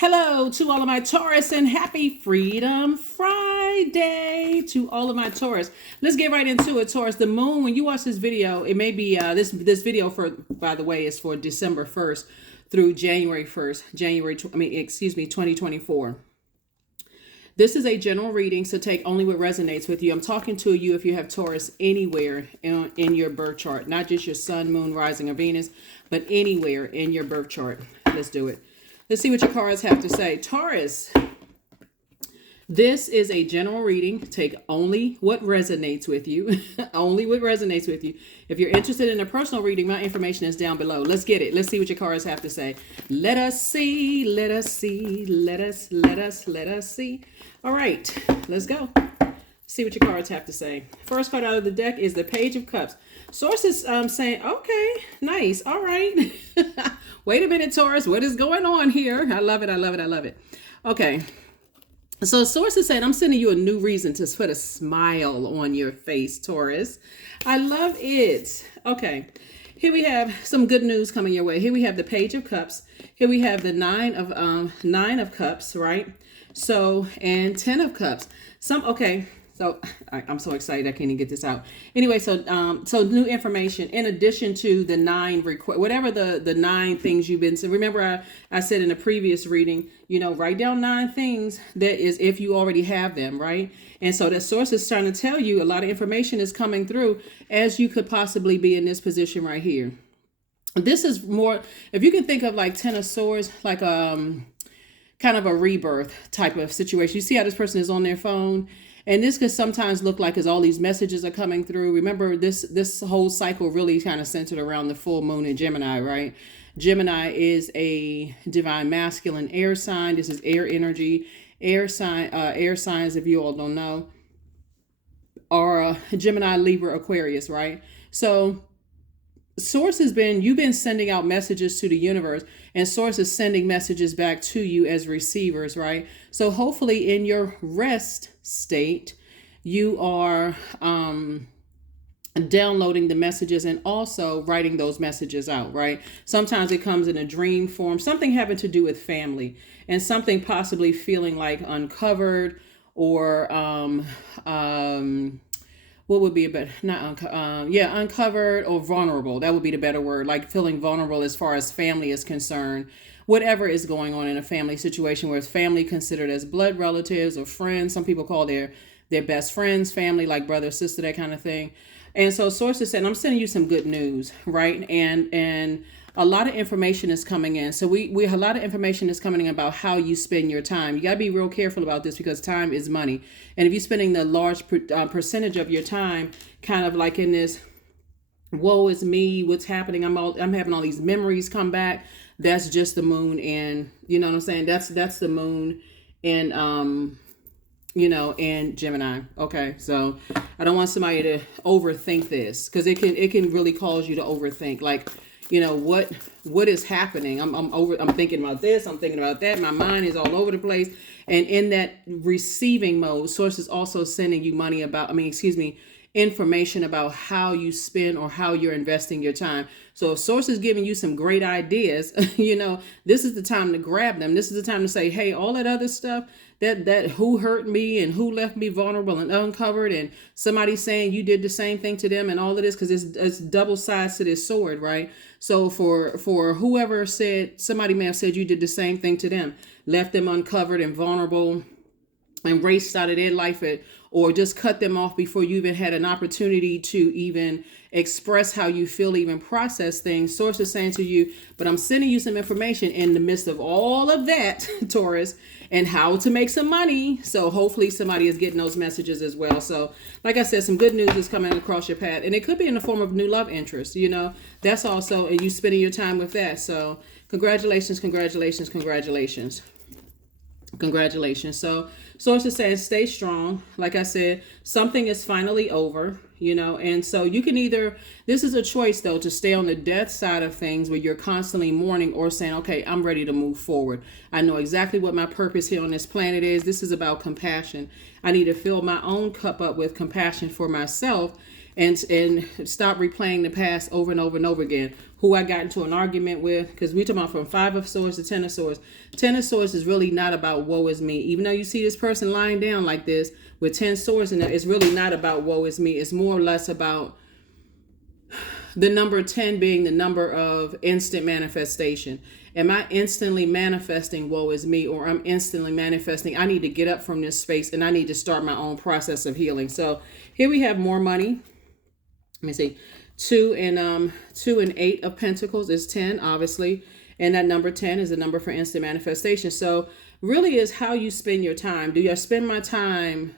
Hello to all of my Taurus and happy Freedom Friday to all of my Taurus. Let's get right into it, Taurus. The moon, when you watch this video, it may be this video for, by the way, is for December 1st through January 1st, 2024. This is a general reading, so take only what resonates with you. I'm talking to you if you have Taurus anywhere in your birth chart, not just your sun, moon, rising, or Venus, but anywhere in your birth chart. Let's do it. Let's see what your cards have to say. Taurus, this is a general reading. Take only what resonates with you. Only what resonates with you. If you're interested in a personal reading, my information is down below. Let's get it. Let's see what your cards have to say. Let us see. Let us see. Let us see. All right, let's go. See what your cards have to say. First card out of the deck is the Page of Cups. Source is saying, okay, nice. All right. Wait a minute, Taurus. What is going on here? I love it. I love it. I love it. Okay. So Source is saying, I'm sending you a new reason to put a smile on your face, Taurus. I love it. Okay. Here we have some good news coming your way. Here we have the Page of Cups. Here we have the Nine of Cups, right? So, and 10 of Cups. Okay. So I'm so excited I can't even get this out. Anyway, so new information in addition to the 9 whatever the 9 things you've been saying. Remember I said in a previous reading, write down 9 things that is if you already have them, right? And so the source is trying to tell you a lot of information is coming through as you could possibly be in this position right here. This is more, if you can think of like 10 of Swords, like kind of a rebirth type of situation. You see how this person is on their phone? And this could sometimes look like as all these messages are coming through. Remember, this whole cycle really kind of centered around the full moon in Gemini, right? Gemini is a divine masculine air sign. This is air energy. Air signs, if you all don't know, are Gemini, Libra, Aquarius, right? So Source you've been sending out messages to the universe, and Source is sending messages back to you as receivers, right? So hopefully in your rest state, you are downloading the messages and also writing those messages out, right? Sometimes it comes in a dream form, something having to do with family, and something possibly feeling like uncovered or what would be a better, uncovered or vulnerable. That would be the better word, like feeling vulnerable as far as family is concerned. Whatever is going on in a family situation, where it's family considered as blood relatives or friends. Some people call their best friends family, like brother, sister, that kind of thing. And so sources said, I'm sending you some good news, right? And a lot of information is coming in. So we a lot of information is coming in about how you spend your time. You got to be real careful about this because time is money. And if you're spending the large percentage of your time kind of like in this, woe is me, what's happening? I'm having all these memories come back. That's just the moon, and you know what I'm saying? That's the moon in in Gemini. Okay, so I don't want somebody to overthink this, because it can really cause you to overthink. Like, what is happening? I'm thinking about this, I'm thinking about that. My mind is all over the place. And in that receiving mode, Source is also sending you information about how you spend or how you're investing your time. So if Source is giving you some great ideas, this is the time to grab them. This is the time to say, hey, all that other stuff, that who hurt me and who left me vulnerable and uncovered, and somebody saying you did the same thing to them and all of this, because it's double sides to this sword, right? So for whoever said, somebody may have said you did the same thing to them, left them uncovered and vulnerable, and raced out of their life, or just cut them off before you even had an opportunity to even express how you feel, even process things. Source is saying to you, but I'm sending you some information in the midst of all of that, Taurus, and how to make some money. So hopefully somebody is getting those messages as well. So like I said, some good news is coming across your path, and it could be in the form of new love interest. That's also, and you spending your time with that. So congratulations. So Source is saying stay strong. Like I said, something is finally over, and so you can this is a choice though, to stay on the death side of things where you're constantly mourning, or saying, okay, I'm ready to move forward. I know exactly what my purpose here on this planet is. This is about compassion. I need to fill my own cup up with compassion for myself. and stop replaying the past over and over and over again. Who I got into an argument with, because we talking about from 5 of Swords to 10 of Swords. 10 of Swords is really not about woe is me. Even though you see this person lying down like this with 10 swords in it, it's really not about woe is me. It's more or less about the number 10 being the number of instant manifestation. Am I instantly manifesting woe is me, or I'm instantly manifesting I need to get up from this space and I need to start my own process of healing? So here we have more money. Let me see. 2 and 8 of Pentacles is 10, obviously. And that number 10 is the number for instant manifestation. So really is how you spend your time. Do I spend my time?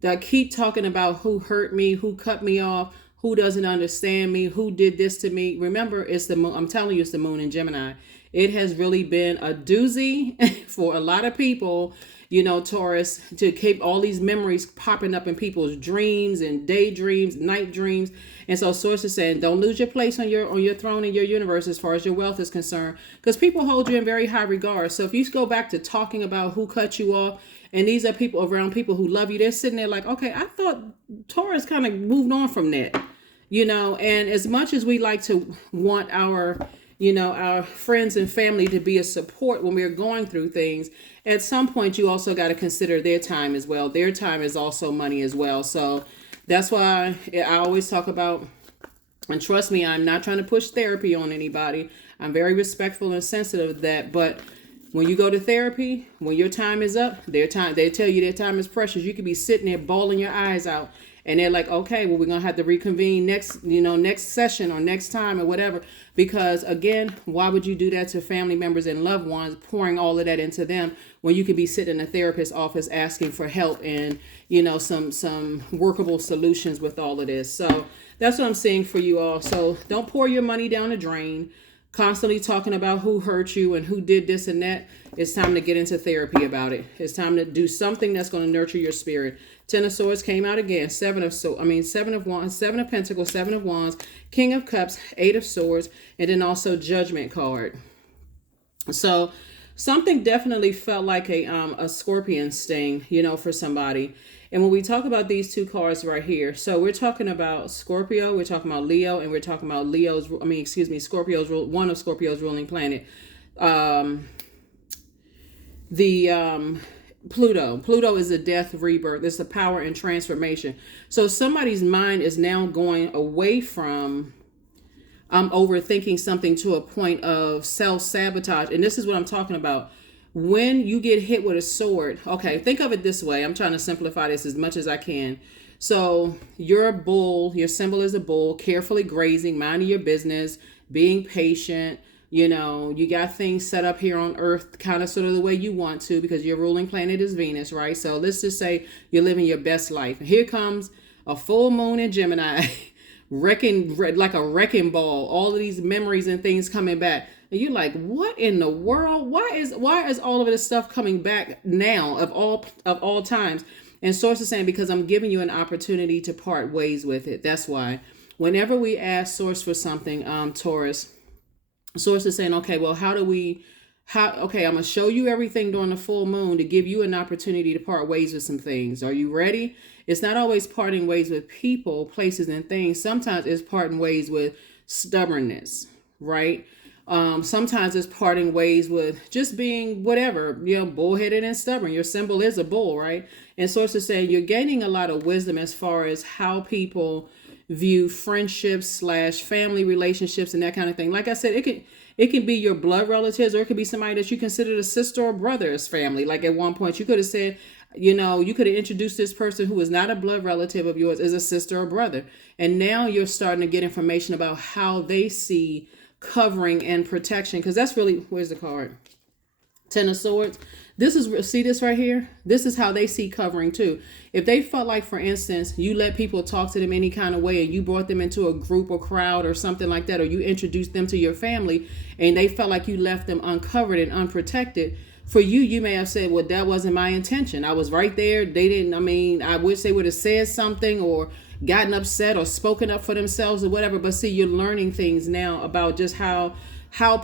Do I keep talking about who hurt me, who cut me off, who doesn't understand me, who did this to me? Remember, it's the moon. I'm telling you, it's the moon in Gemini. It has really been a doozy for a lot of people, you know, Taurus, to keep all these memories popping up in people's dreams and daydreams, night dreams. And so Source is saying, don't lose your place on your throne in your universe as far as your wealth is concerned, because people hold you in very high regard. So if you go back to talking about who cut you off, and these are people around people who love you, they're sitting there like, okay, I thought Taurus kind of moved on from that, you know. And as much as we like to want our, you know, our friends and family to be a support when we're going through things, at some point you also got to consider their time as well. Their time is also money as well. So that's why I always talk about, and trust me, I'm not trying to push therapy on anybody. I'm very respectful and sensitive of that. But when you go to therapy, when your time is up, they tell you their time is precious. You could be sitting there bawling your eyes out, and they're like, okay, well, we're going to have to reconvene next session or next time or whatever. Because again, why would you do that to family members and loved ones, pouring all of that into them, when you could be sitting in a therapist's office asking for help and, you know, some workable solutions with all of this. So that's what I'm saying for you all. So don't pour your money down the drain, constantly talking about who hurt you and who did this and that. It's time to get into therapy about it. It's time to do something that's going to nurture your spirit. 10 of Swords came out again. 7 of Wands, 7 of Pentacles, 7 of Wands, King of Cups, 8 of Swords, and then also Judgment card. So something definitely felt like a scorpion sting, you know, for somebody. And when we talk about these two cards right here, so we're talking about Scorpio, we're talking about Leo, and we're talking about Scorpio's one of Scorpio's ruling planet. Pluto is a death, rebirth. It's a power and transformation. So somebody's mind is now going away from overthinking something to a point of self-sabotage. And this is what I'm talking about. When you get hit with a sword, okay, think of it this way. I'm trying to simplify this as much as I can. So you're a bull, your symbol is a bull, carefully grazing, minding your business, being patient. You know, you got things set up here on Earth kind of sort of the way you want to, because your ruling planet is Venus, right? So let's just say you're living your best life. Here comes a full moon in Gemini, like a wrecking ball, all of these memories and things coming back. And you're like, what in the world? Why is all of this stuff coming back now of all times? And Source is saying, because I'm giving you an opportunity to part ways with it. That's why whenever we ask Source for something, Taurus, Source is saying, okay, well, I'm going to show you everything during the full moon to give you an opportunity to part ways with some things. Are you ready? It's not always parting ways with people, places, and things. Sometimes it's parting ways with stubbornness, right? Sometimes it's parting ways with just being whatever, you know, bullheaded and stubborn. Your symbol is a bull, right? And Source is saying you're gaining a lot of wisdom as far as how people view friendships / family relationships and that kind of thing. Like I said, it can be your blood relatives, or it could be somebody that you consider a sister or brother as family. Like at one point you could have said, you know, you could have introduced this person who is not a blood relative of yours as a sister or brother. And now you're starting to get information about how they see covering and protection. Because that's really, where's the card? 10 of Swords. See this right here? This is how they see covering too. If they felt like, for instance, you let people talk to them any kind of way and you brought them into a group or crowd or something like that, or you introduced them to your family and they felt like you left them uncovered and unprotected, for you may have said, well, that wasn't my intention. I was right there. They didn't, I wish they would have said something or gotten upset or spoken up for themselves or whatever. But see, you're learning things now about just how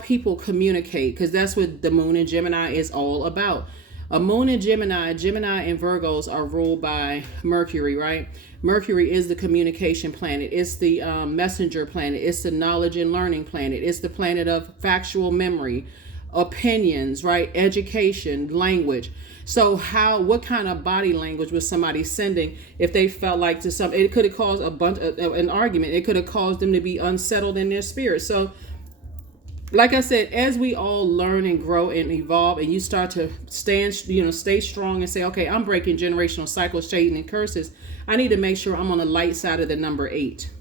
people communicate, because that's what the moon in Gemini is all about. A moon in Gemini, Gemini and Virgos are ruled by Mercury, right? Mercury is the communication planet. It's the messenger planet. It's the knowledge and learning planet. It's the planet of factual memory, opinions, right? Education, language. So what kind of body language was somebody sending if they felt like to some, it could have caused an argument. It could have caused them to be unsettled in their spirit. So like I said, as we all learn and grow and evolve, and you start to stay strong and say, okay, I'm breaking generational cycles, shading, and curses, I need to make sure I'm on the light side of the number 8.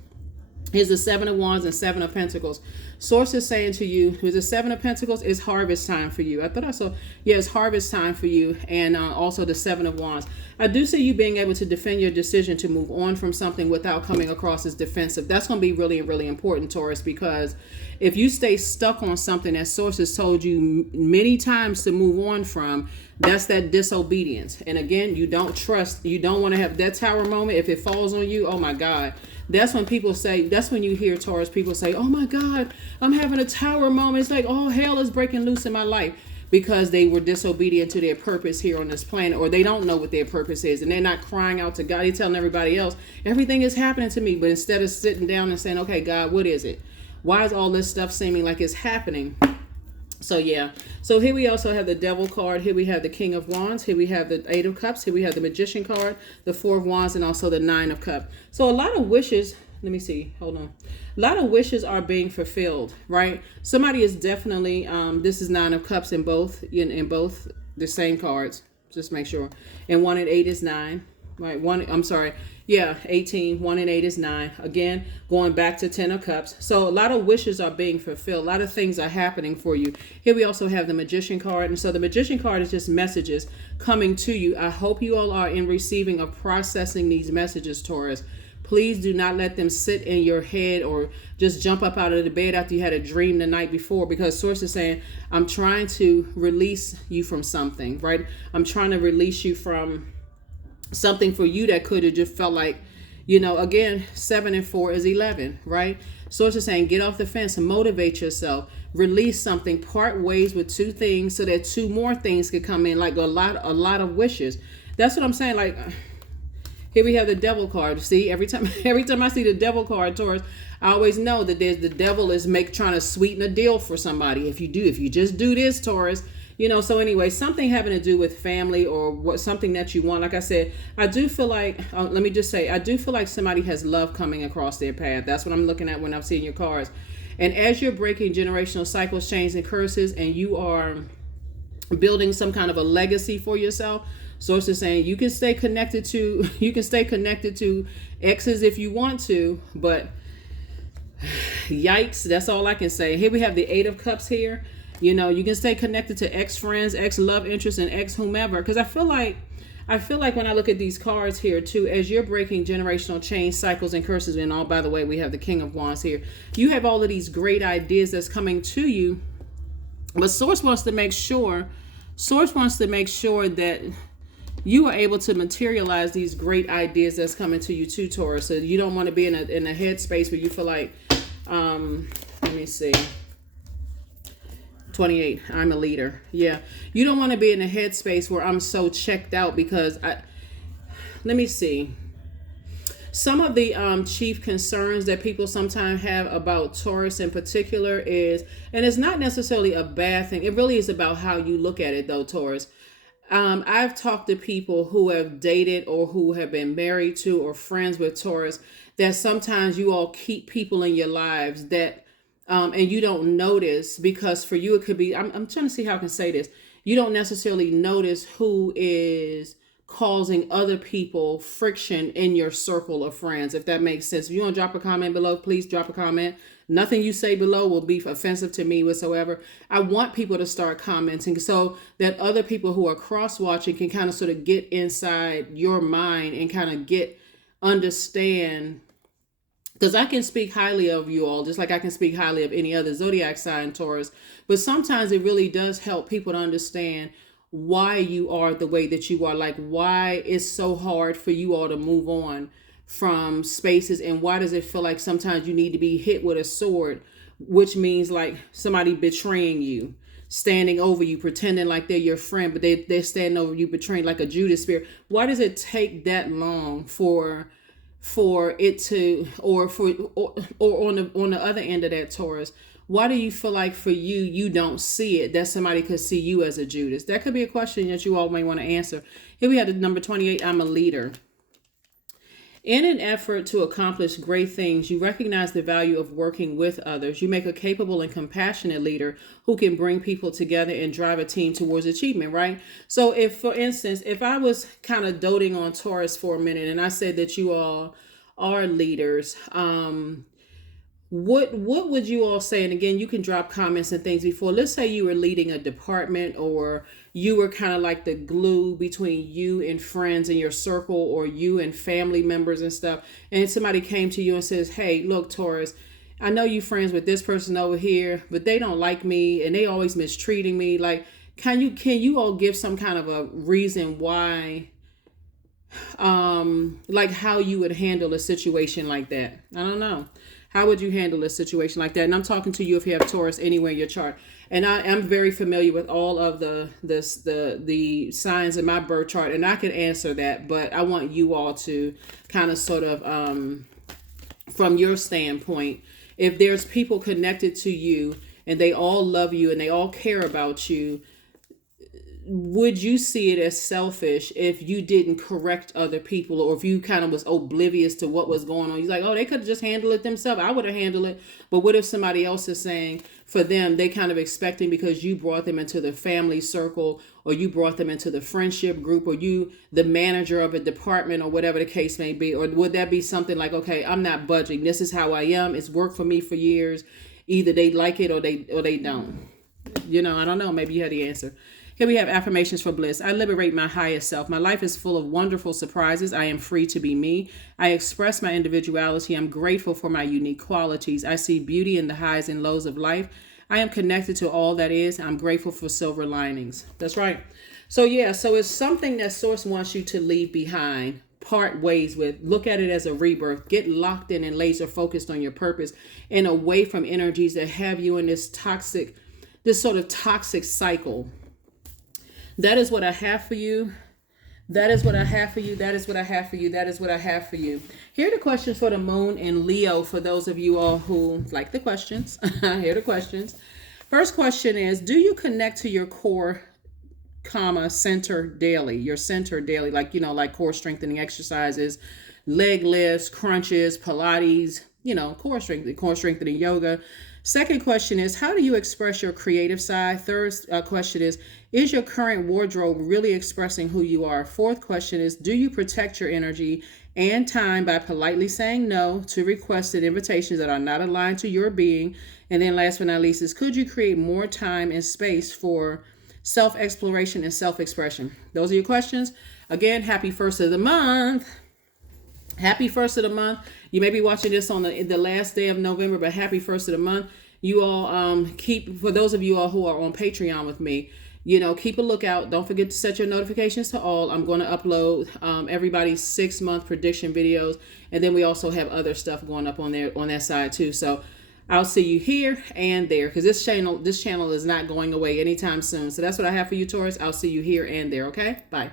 Here's the 7 of Wands and 7 of Pentacles. Source is saying to you, with the 7 of Pentacles, it's harvest time for you. I thought I saw, yeah, it's harvest time for you. And also the 7 of Wands. I do see you being able to defend your decision to move on from something without coming across as defensive. That's going to be really, really important, Taurus, because if you stay stuck on something that Source has told you many times to move on from, that's that disobedience. And again, you don't trust, you don't want to have that tower moment. If it falls on you, oh my God. That's when people say, that's when you hear Taurus people say, oh my God, I'm having a tower moment. It's like, oh, hell is breaking loose in my life, because they were disobedient to their purpose here on this planet, or they don't know what their purpose is. And they're not crying out to God. They're telling everybody else, everything is happening to me. But instead of sitting down and saying, okay, God, what is it? Why is all this stuff seeming like it's happening? So yeah, so here we also have the Devil card. Here we have the King of Wands. Here we have the 8 of Cups. Here we have the Magician card, the 4 of Wands, and also the 9 of Cups. So a lot of wishes, let me see, hold on. A lot of wishes are being fulfilled, right? Somebody is definitely, this is 9 of Cups in both the same cards. Just make sure. And 1 and 8 is 9, right? 18, 1 and 8 is 9. Again, going back to 10 of Cups. So a lot of wishes are being fulfilled. A lot of things are happening for you. Here we also have the Magician card. And so the Magician card is just messages coming to you. I hope you all are in receiving of processing these messages, Taurus. Please do not let them sit in your head or just jump up out of the bed after you had a dream the night before, because Source is saying, I'm trying to release you from something, right? I'm trying to release you from something for you that could have just felt like, again, 7 and 4 is 11, right? Source is saying, get off the fence and motivate yourself. Release something, part ways with 2 things so that 2 more things could come in, like a lot of wishes. That's what I'm saying. Like, here we have the Devil card. See, every time I see the Devil card, Taurus, I always know that the devil is trying to sweeten a deal for somebody. If you just do this, Taurus, so anyway, something having to do with family or something that you want. Like I said, I do feel like, let me just say, I do feel like somebody has love coming across their path. That's what I'm looking at when I'm seeing your cards. And as you're breaking generational cycles, chains, and curses, and you are building some kind of a legacy for yourself, Source is saying you can stay connected to exes if you want to, but yikes, that's all I can say. Here we have the 8 of Cups here. You can stay connected to ex-friends, ex-love interests, and ex-whomever. Because I feel like when I look at these cards here too, as you're breaking generational chains, cycles, and curses, and all, by the way, we have the King of Wands here. You have all of these great ideas that's coming to you, but Source wants to make sure that you are able to materialize these great ideas that's coming to you too, Taurus. So you don't want to be in a headspace where you feel like, let me see. 28, I'm a leader. Yeah. You don't want to be in a headspace where I'm so checked out, because let me see. Some of the chief concerns that people sometimes have about Taurus in particular is, and it's not necessarily a bad thing. It really is about how you look at it though, Taurus. I've talked to people who have dated or who have been married to or friends with Taurus, that sometimes you all keep people in your lives that and you don't notice, because for you it could be, I'm trying to see how I can say this. You don't necessarily notice who is causing other people friction in your circle of friends, if that makes sense. If you want to drop a comment below, please drop a comment. Nothing you say below will be offensive to me whatsoever. I want people to start commenting so that other people who are cross-watching can kind of sort of get inside your mind and kind of understand. Because I can speak highly of you all, just like I can speak highly of any other zodiac sign, Taurus. But sometimes it really does help people to understand why you are the way that you are, like why it's so hard for you all to move on from spaces, and why does it feel like sometimes you need to be hit with a sword, which means like somebody betraying you. standing over you, pretending like they're your friend, but they're standing over you, betraying, like a Judas spirit. Why does it take that long for it to, or on the other end of that, Taurus? Why do you feel like for you don't see it, that somebody could see you as a Judas? That could be a question that you all may want to answer. Here we have the number 28. I'm a leader. In an effort to accomplish great things, you recognize the value of working with others. You make a capable and compassionate leader who can bring people together and drive a team towards achievement, right? So if, for instance, if I was kind of doting on Taurus for a minute and I said that you all are leaders, what would you all say? And again, you can drop comments and things before. Let's say you were leading a department, or you were kind of like the glue between you and friends in your circle, or you and family members and stuff. And somebody came to you and says, hey, look, Taurus, I know you friends with this person over here, but they don't like me and they always mistreating me. Like, can you all give some kind of a reason why, like how you would handle a situation like that? I don't know. How would you handle a situation like that? And I'm talking to you if you have Taurus anywhere in your chart. And I am very familiar with all of the signs in my birth chart, and I can answer that. But I want you all to kind of sort of, from your standpoint, if there's people connected to you and they all love you and they all care about you, would you see it as selfish if you didn't correct other people, or if you kind of was oblivious to what was going on? You're like, oh, they could have just handled it themselves. I would have handled it. But what if somebody else is saying for them, they kind of expecting because you brought them into the family circle, or you brought them into the friendship group, or you the manager of a department, or whatever the case may be? Or would that be something like, okay, I'm not budging. This is how I am. It's worked for me for years. Either they like it or they don't. You know, I don't know. Maybe you had the answer. Here we have affirmations for bliss. I liberate my highest self. My life is full of wonderful surprises. I am free to be me. I express my individuality. I'm grateful for my unique qualities. I see beauty in the highs and lows of life. I am connected to all that is. I'm grateful for silver linings. That's right. So yeah, so it's something that Source wants you to leave behind, part ways with. Look at it as a rebirth. Get locked in and laser focused on your purpose and away from energies that have you in this sort of toxic cycle. That is what I have for you. That is what I have for you. That is what I have for you. That is what I have for you. Here are the questions for the moon in Leo, for those of you all who like the questions. Here are the questions. First question is, do you connect to your core, center daily? Your center daily, like, like core strengthening exercises, leg lifts, crunches, Pilates, core strengthening yoga. Second question is, how do you express your creative side? Third question is your current wardrobe really expressing who you are? Fourth question is, do you protect your energy and time by politely saying no to requested invitations that are not aligned to your being? And then last but not least is, could you create more time and space for self-exploration and self-expression? Those are your questions. Again, happy first of the month. Happy first of the month. You may be watching this on the last day of November, but happy first of the month. You all for those of you all who are on Patreon with me, keep a lookout. Don't forget to set your notifications to all. I'm going to upload everybody's 6-month prediction videos. And then we also have other stuff going up on there, on that side too. So I'll see you here and there, because this channel is not going away anytime soon. So that's what I have for you, Taurus. I'll see you here and there. Okay. Bye.